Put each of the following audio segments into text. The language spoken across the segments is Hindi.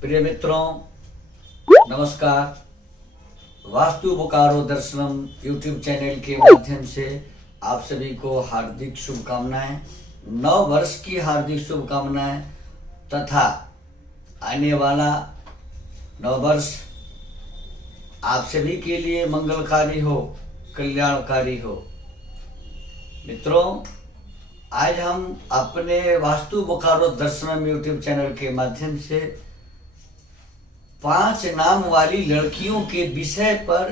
प्रिय मित्रों, नमस्कार। वास्तु बोकारो दर्शनम यूट्यूब चैनल के माध्यम से आप सभी को हार्दिक शुभकामनाएं, नव वर्ष की हार्दिक शुभकामनाएं तथा आने वाला नव वर्ष आप सभी के लिए मंगलकारी हो, कल्याणकारी हो। मित्रों, आज हम अपने वास्तु बोकारो दर्शनम यूट्यूब चैनल के माध्यम से 5 नाम वाली लड़कियों के विषय पर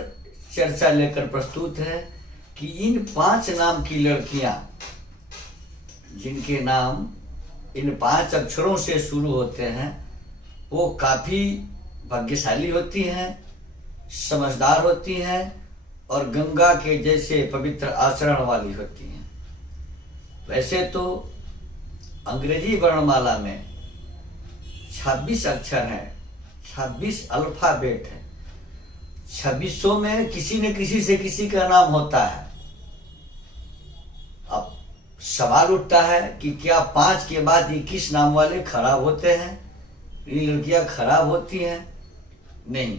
चर्चा लेकर प्रस्तुत है कि इन 5 नाम की लड़कियां जिनके नाम इन 5 अक्षरों से शुरू होते हैं वो काफ़ी भाग्यशाली होती हैं, समझदार होती हैं और गंगा के जैसे पवित्र आचरण वाली होती हैं। वैसे तो अंग्रेजी वर्णमाला में 26 अक्षर हैं, 26 अल्फाबेट है। 2600 में किसी न किसी से किसी का नाम होता है। अब सवाल उठता है कि क्या 5 के बाद 21 नाम वाले खराब होते हैं, ये लड़कियां खराब होती हैं? नहीं,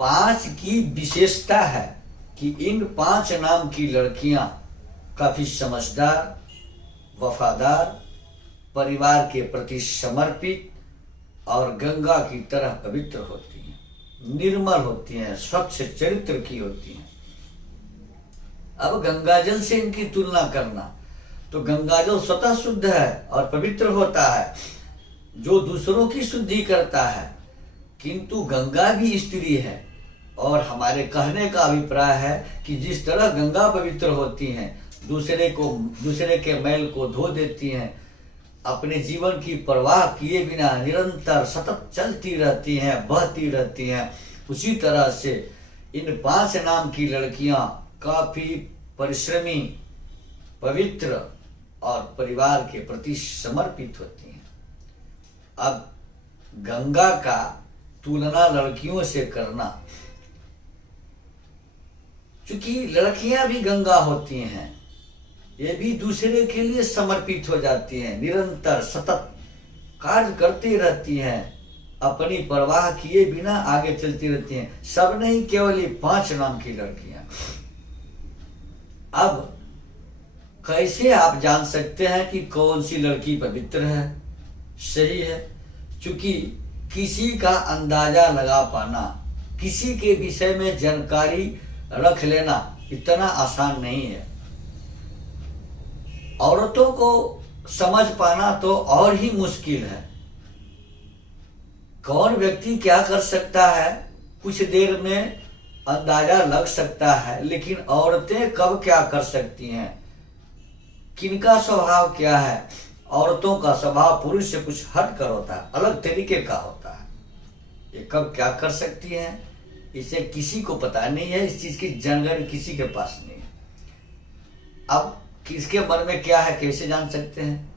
5 की विशेषता है कि इन 5 नाम की लड़कियां काफी समझदार, वफादार, परिवार के प्रति समर्पित और गंगा की तरह पवित्र होती हैं, निर्मल होती हैं, स्वच्छ चरित्र की होती हैं। अब गंगाजल से इनकी तुलना करना तो गंगाजल स्वतः शुद्ध है और पवित्र होता है, जो दूसरों की शुद्धि करता है, किंतु गंगा भी स्त्री है और हमारे कहने का अभिप्राय है कि जिस तरह गंगा पवित्र होती हैं, दूसरे के मैल को धो देती हैं, अपने जीवन की परवाह किए बिना निरंतर सतत चलती रहती हैं, बहती रहती हैं, उसी तरह से इन 5 नाम की लड़कियां काफी परिश्रमी, पवित्र और परिवार के प्रति समर्पित होती हैं। अब गंगा का तुलना लड़कियों से करना, क्योंकि लड़कियां भी गंगा होती हैं, ये भी दूसरे के लिए समर्पित हो जाती हैं, निरंतर सतत कार्य करती रहती हैं, अपनी परवाह किए बिना आगे चलती रहती हैं। सब नहीं, केवल ये 5 नाम की लड़कियां। अब कैसे आप जान सकते हैं कि कौन सी लड़की पवित्र है, सही है? क्योंकि किसी का अंदाजा लगा पाना, किसी के विषय में जानकारी रख लेना इतना आसान नहीं है। औरतों को समझ पाना तो और ही मुश्किल है। कौन व्यक्ति क्या कर सकता है कुछ देर में अंदाजा लग सकता है, लेकिन औरतें कब क्या कर सकती हैं, किनका स्वभाव क्या है। औरतों का स्वभाव पुरुष से कुछ हट कर होता है, अलग तरीके का होता है। ये कब क्या कर सकती हैं इसे किसी को पता नहीं है, इस चीज की जानकारी किसी के पास नहीं है। अब किसके मन में क्या है कैसे जान सकते हैं?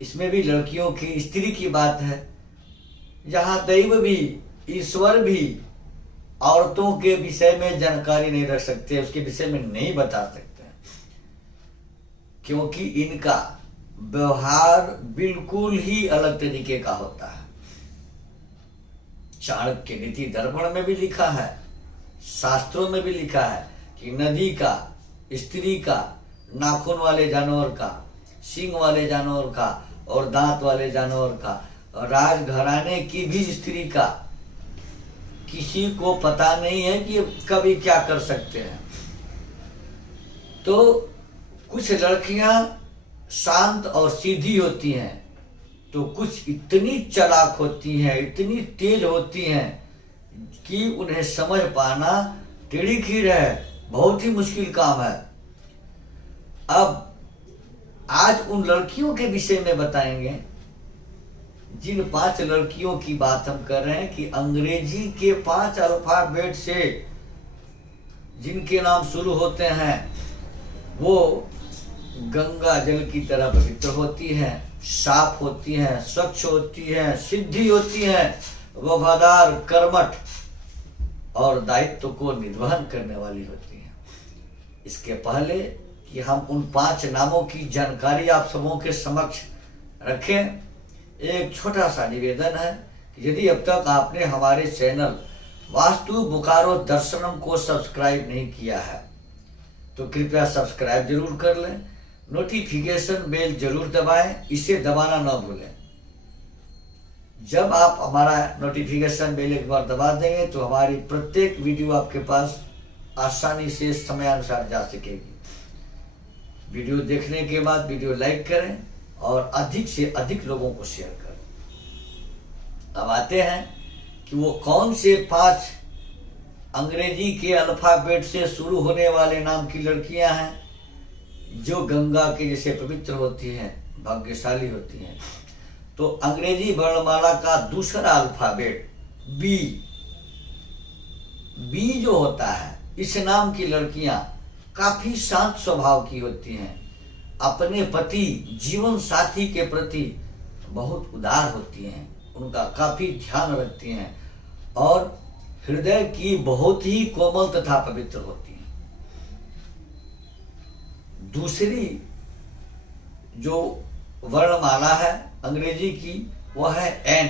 इसमें भी लड़कियों की, स्त्री की बात है, जहां दैव भी, ईश्वर भी औरतों के विषय में जानकारी नहीं रख सकते, उसके विषय में नहीं बता सकते, क्योंकि इनका व्यवहार बिल्कुल ही अलग तरीके का होता है। चाणक्य नीति दर्पण में भी लिखा है, शास्त्रों में भी लिखा है कि नदी का, स्त्री का, नाखून वाले जानवर का, सींग वाले जानवर का और दांत वाले जानवर का, और राजघराने की भी स्त्री का किसी को पता नहीं है कि कभी क्या कर सकते हैं। तो कुछ लड़कियां शांत और सीधी होती हैं, तो कुछ इतनी चालाक होती हैं, इतनी तेज होती हैं कि उन्हें समझ पाना टेढ़ी खीर है, बहुत ही मुश्किल काम है। अब आज उन लड़कियों के विषय में बताएंगे जिन 5 लड़कियों की बात हम कर रहे हैं कि अंग्रेजी के 5 अल्फाबेट से जिनके नाम शुरू होते हैं वो गंगा जल की तरह पवित्र होती हैं, साफ होती हैं, स्वच्छ होती हैं, सिद्धि होती हैं, वफादार, कर्मठ और दायित्व को निर्वहन करने वाली होती हैं। इसके पहले कि हम उन 5 नामों की जानकारी आप सबों के समक्ष रखें, एक छोटा सा निवेदन है यदि अब तक आपने हमारे चैनल वास्तु बोकारो दर्शनम को सब्सक्राइब नहीं किया है तो कृपया सब्सक्राइब जरूर कर लें, नोटिफिकेशन बेल जरूर दबाएं, इसे दबाना न भूलें। जब आप हमारा नोटिफिकेशन बेल एक बार दबा देंगे तो हमारी प्रत्येक वीडियो आपके पास आसानी से समयानुसार जा सकेगी। वीडियो देखने के बाद वीडियो लाइक करें और अधिक से अधिक लोगों को शेयर करें। अब आते हैं कि वो कौन से 5 अंग्रेजी के अल्फाबेट से शुरू होने वाले नाम की लड़कियां हैं जो गंगा के जैसे पवित्र होती हैं, भाग्यशाली होती हैं। तो अंग्रेजी वर्णमाला का दूसरा अल्फाबेट बी जो होता है, इस नाम की लड़कियां काफी शांत स्वभाव की होती हैं, अपने पति जीवन साथी के प्रति बहुत उदार होती हैं, उनका काफी ध्यान रखती हैं और हृदय की बहुत ही कोमल तथा पवित्र होती हैं। दूसरी जो वर्णमाला है अंग्रेजी की वह है एन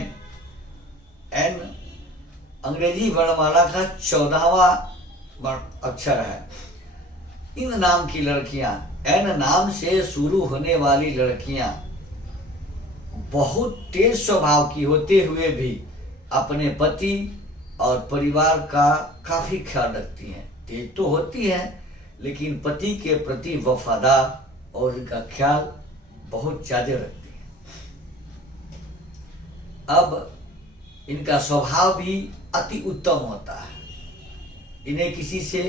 अंग्रेजी वर्णमाला का 14वां अक्षर है। इन नाम की लड़कियां, एन नाम से शुरू होने वाली लड़कियां बहुत तेज स्वभाव की होते हुए भी अपने पति और परिवार का काफी ख्याल रखती हैं। तेज तो होती हैं लेकिन पति के प्रति वफादार और इनका ख्याल बहुत ज्यादा रखती हैं। अब इनका स्वभाव भी अति उत्तम होता है। इन्हें किसी से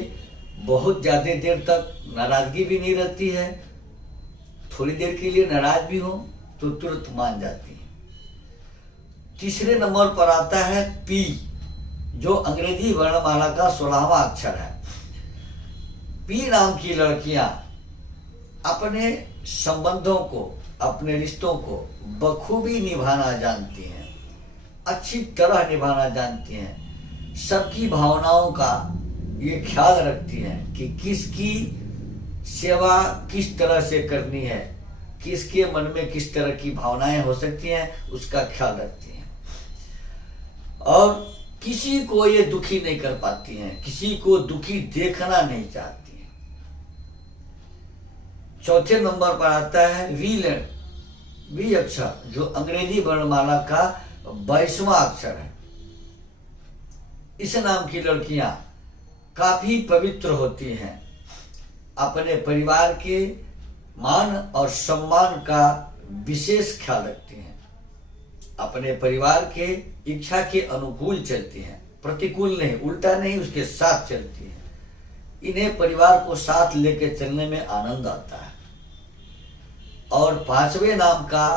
बहुत ज्यादा देर तक नाराजगी भी नहीं रहती है, थोड़ी देर के लिए नाराज भी हो तो तुरंत मान जाती है। तीसरे नंबर पर आता है पी जो अंग्रेजी वर्णमाला का 16वां अक्षर है। पी नाम की लड़कियां अपने संबंधों को, अपने रिश्तों को बखूबी निभाना जानती हैं, अच्छी तरह निभाना जानती हैं, सबकी भावनाओं का ये ख्याल रखती हैं कि किसकी सेवा किस तरह से करनी है, किसके मन में किस तरह की भावनाएं हो सकती हैं उसका ख्याल रखती हैं और किसी को ये दुखी नहीं कर पाती हैं, किसी को दुखी देखना नहीं चाहती हैं। चौथे नंबर पर आता है वी अक्षर जो अंग्रेजी वर्णमाला का 22वां अक्षर है। इस नाम की लड़कियां काफी पवित्र होती हैं, अपने परिवार के मान और सम्मान का विशेष ख्याल रखती हैं, अपने परिवार के इच्छा के अनुकूल चलती हैं, प्रतिकूल नहीं, उल्टा नहीं, उसके साथ चलती हैं। इन्हें परिवार को साथ लेकर चलने में आनंद आता है। और 5वें नाम का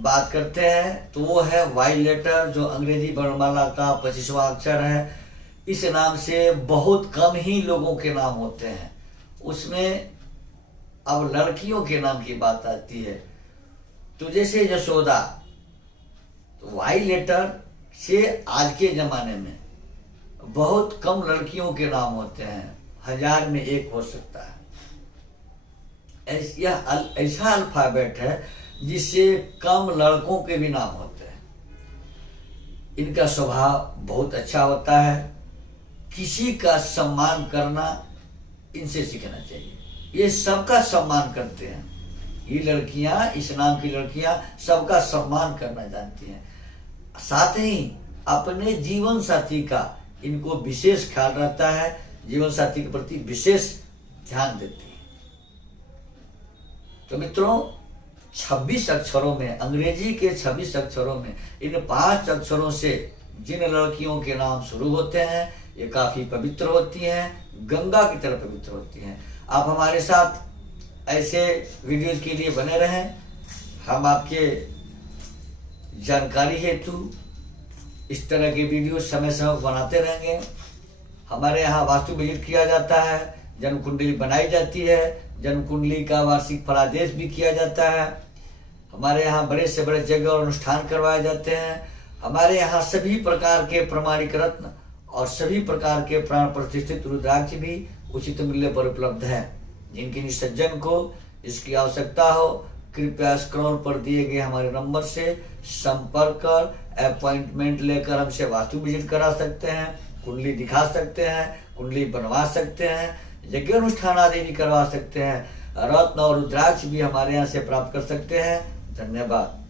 बात करते हैं तो वो है वाई लेटर जो अंग्रेजी वर्णमाला का 25वां अक्षर है। इस नाम से बहुत कम ही लोगों के नाम होते हैं। उसमें अब लड़कियों के नाम की बात आती है तो जैसे यशोदा, तो वाई लेटर से आज के जमाने में बहुत कम लड़कियों के नाम होते हैं, 1000 में 1 हो सकता है। यह ऐसा अल्फाबेट है जिससे कम लड़कों के भी नाम होते हैं। इनका स्वभाव बहुत अच्छा होता है, किसी का सम्मान करना इनसे सीखना चाहिए। ये सबका सम्मान करते हैं, ये लड़कियां, इस नाम की लड़कियां सबका सम्मान करना जानती हैं। साथ ही अपने जीवन साथी का इनको विशेष ख्याल रहता है, जीवन साथी के प्रति विशेष ध्यान देती है। तो मित्रों 26 अक्षरों में, अंग्रेजी के 26 अक्षरों में इन 5 अक्षरों से जिन लड़कियों के नाम शुरू होते हैं ये काफी पवित्र होती हैं, गंगा की तरह पवित्र होती हैं। आप हमारे साथ ऐसे वीडियोज के लिए बने रहें, हम आपके जानकारी हेतु इस तरह के वीडियो समय समय बनाते रहेंगे। हमारे यहाँ वास्तु विजिट किया जाता है, जन्म कुंडली बनाई जाती है, जन्म कुंडली का वार्षिक फलादेश भी किया जाता है। हमारे यहाँ बड़े से बड़े जगह और अनुष्ठान करवाए जाते हैं। हमारे यहाँ सभी प्रकार के प्रमाणिक रत्न और सभी प्रकार के प्राण प्रतिष्ठित रुद्राक्ष भी उचित मूल्य पर उपलब्ध है। जिनकी निसज्जन को इसकी आवश्यकता हो कृपया स्क्रॉल पर दिए गए हमारे नंबर से संपर्क कर अपॉइंटमेंट लेकर हमसे वास्तु विजिट करा सकते हैं, कुंडली दिखा सकते हैं, कुंडली बनवा सकते हैं, यज्ञ अनुष्ठान आदि भी करवा सकते हैं, रत्न और रुद्राक्ष भी हमारे यहाँ से प्राप्त कर सकते हैं। धन्यवाद।